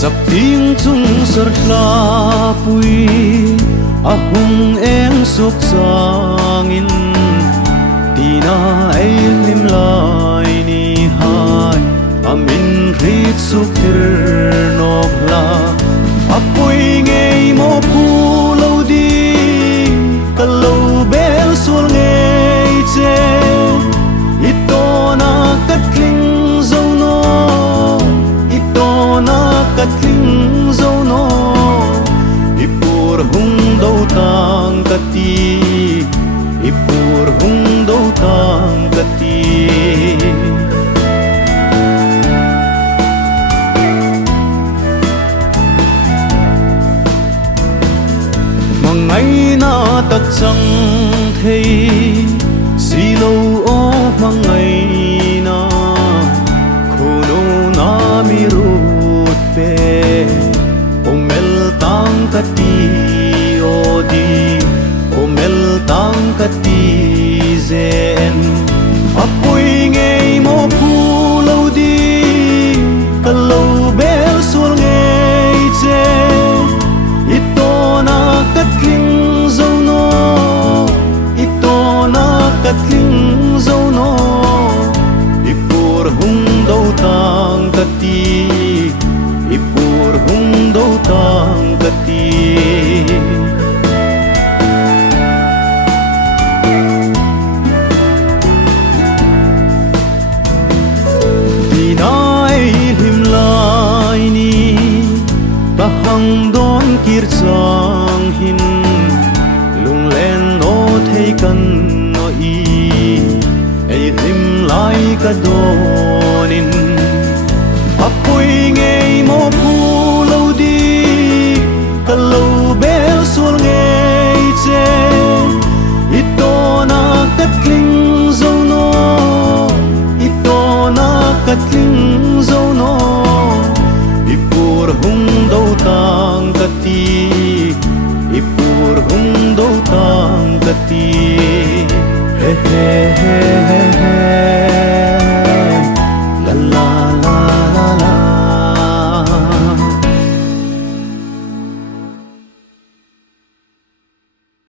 sắp tiếng chung sợt la pui a hung em suk sangin tina ai lim lai ni hai amin rit suk tir nok la apui ngei mo pu lo di kalau bel sul ngei che itona katling zo no itona katling zo no ipur hung do tang kati ipur hung do tang kati ngày na tắc chẳng thấy xì lâu ô mang ngày na khô nô na mi rút pe ôm mel tang cát đi ô đi ôm mel tang cát đi zen apoi ngày mo pu lâu đi kalau bel sul ngày che itona katling zo no itona katling zo no ipur hung do tang kati ipur hung do tang kati dinai him lai ni tahang don kir chang hin lung len no thei kan no i ei rim lai ka donin apui ngei mo pu lo di kalau bel sul ngei che itona katling zo no itona katling zo no ipur hung do tang kati ipur hung do tang kati he he he